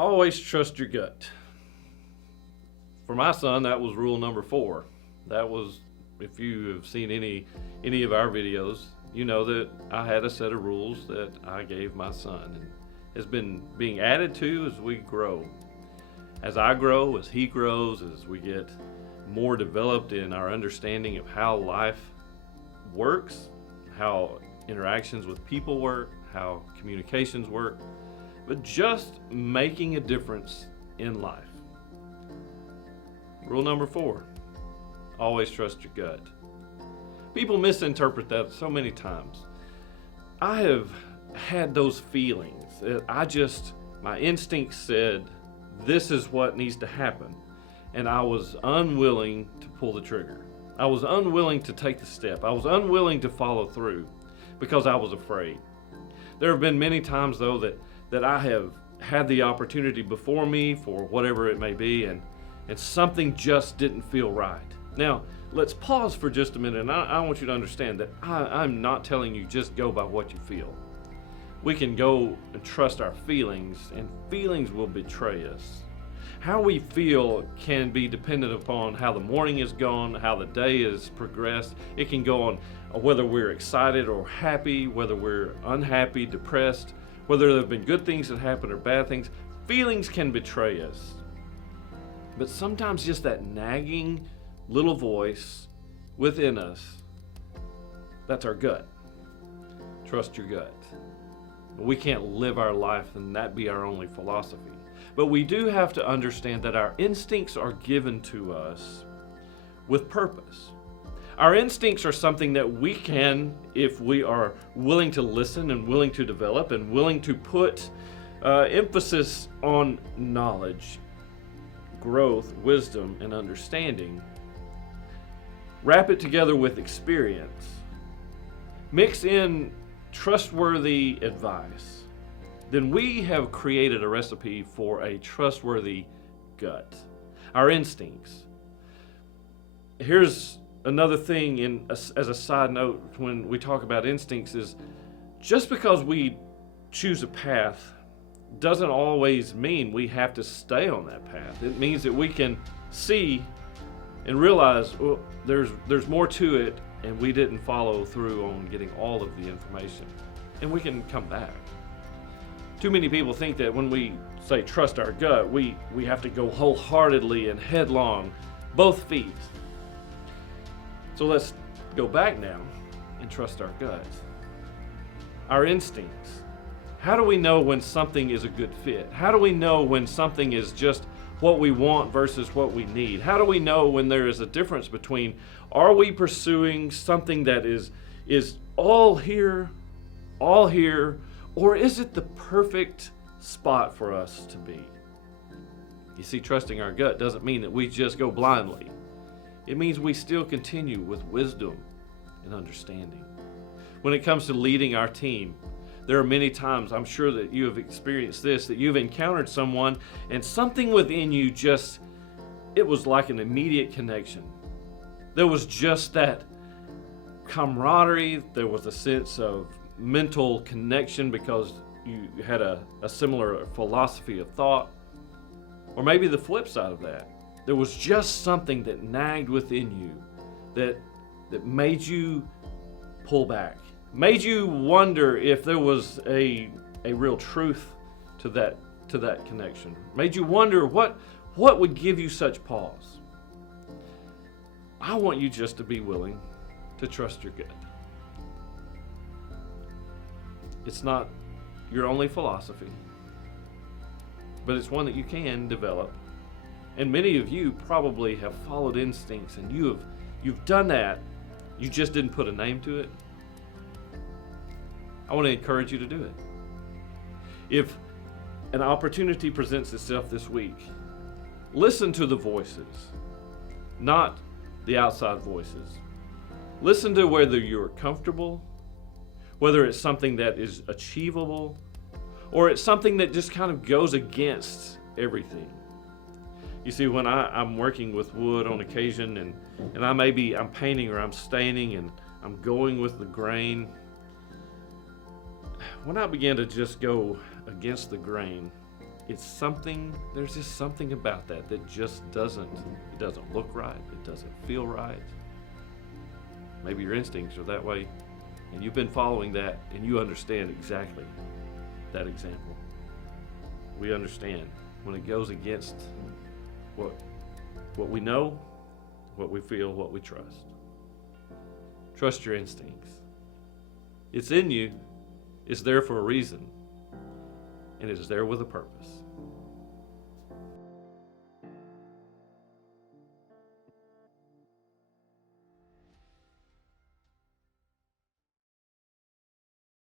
Always trust your gut. For my son, that was rule number 4. That was, if you have seen any of our videos, you know that I had a set of rules that I gave my son, and has been being added to as we grow. As I grow, as he grows, as we get more developed in our understanding of how life works, how interactions with people work, how communications work, but just making a difference in life. Rule number 4, always trust your gut. People misinterpret that so many times. I have had those feelings that my instinct said, this is what needs to happen. And I was unwilling to pull the trigger. I was unwilling to take the step. I was unwilling to follow through because I was afraid. There have been many times, though, that I have had the opportunity before me for whatever it may be, and something just didn't feel right. Now, let's pause for just a minute, and I want you to understand that I'm not telling you just go by what you feel. We can go and trust our feelings, and feelings will betray us. How we feel can be dependent upon how the morning is gone, how the day has progressed. It can go on whether we're excited or happy, whether we're unhappy, depressed, whether there have been good things that happen or bad things. Feelings can betray us. But sometimes just that nagging little voice within us, that's our gut. Trust your gut. We can't live our life and that be our only philosophy. But we do have to understand that our instincts are given to us with purpose. Our instincts are something that we can, if we are willing to listen and willing to develop and willing to put emphasis on knowledge, growth, wisdom, and understanding, wrap it together with experience, mix in trustworthy advice, then we have created a recipe for a trustworthy gut. Our instincts. Here's another thing as a side note when we talk about instincts is just because we choose a path doesn't always mean we have to stay on that path. It means that we can see and realize, well, there's more to it, and we didn't follow through on getting all of the information. And we can come back. Too many people think that when we say trust our gut, we have to go wholeheartedly and headlong, both feet. So let's go back now and trust our gut. Our instincts. How do we know when something is a good fit? How do we know when something is just what we want versus what we need? How do we know when there is a difference between, are we pursuing something that is all here, or is it the perfect spot for us to be? You see, trusting our gut doesn't mean that we just go blindly. It means we still continue with wisdom and understanding. When it comes to leading our team, there are many times, I'm sure that you have experienced this, that you've encountered someone and something within you it was like an immediate connection. There was just that camaraderie. There was a sense of mental connection because you had a similar philosophy of thought. Or maybe the flip side of that. There was just something that nagged within you that made you pull back. Made you wonder if there was a real truth to that connection. Made you wonder what would give you such pause. I want you just to be willing to trust your gut. It's not your only philosophy, but it's one that you can develop. And many of you probably have followed instincts, and you've done that. You just didn't put a name to it. I want to encourage you to do it. If an opportunity presents itself this week, listen to the voices, not the outside voices. Listen to whether you're comfortable, whether it's something that is achievable, or it's something that just kind of goes against everything. You see, when I'm working with wood on occasion, and I'm painting or I'm staining and I'm going with the grain, when I begin to just go against the grain, there's just something about that just it doesn't look right, it doesn't feel right. Maybe your instincts are that way, and you've been following that, and you understand exactly that example. We understand when it goes against what we know, what we feel, what we trust. Trust your instincts. It's in you, it's there for a reason, and it is there with a purpose.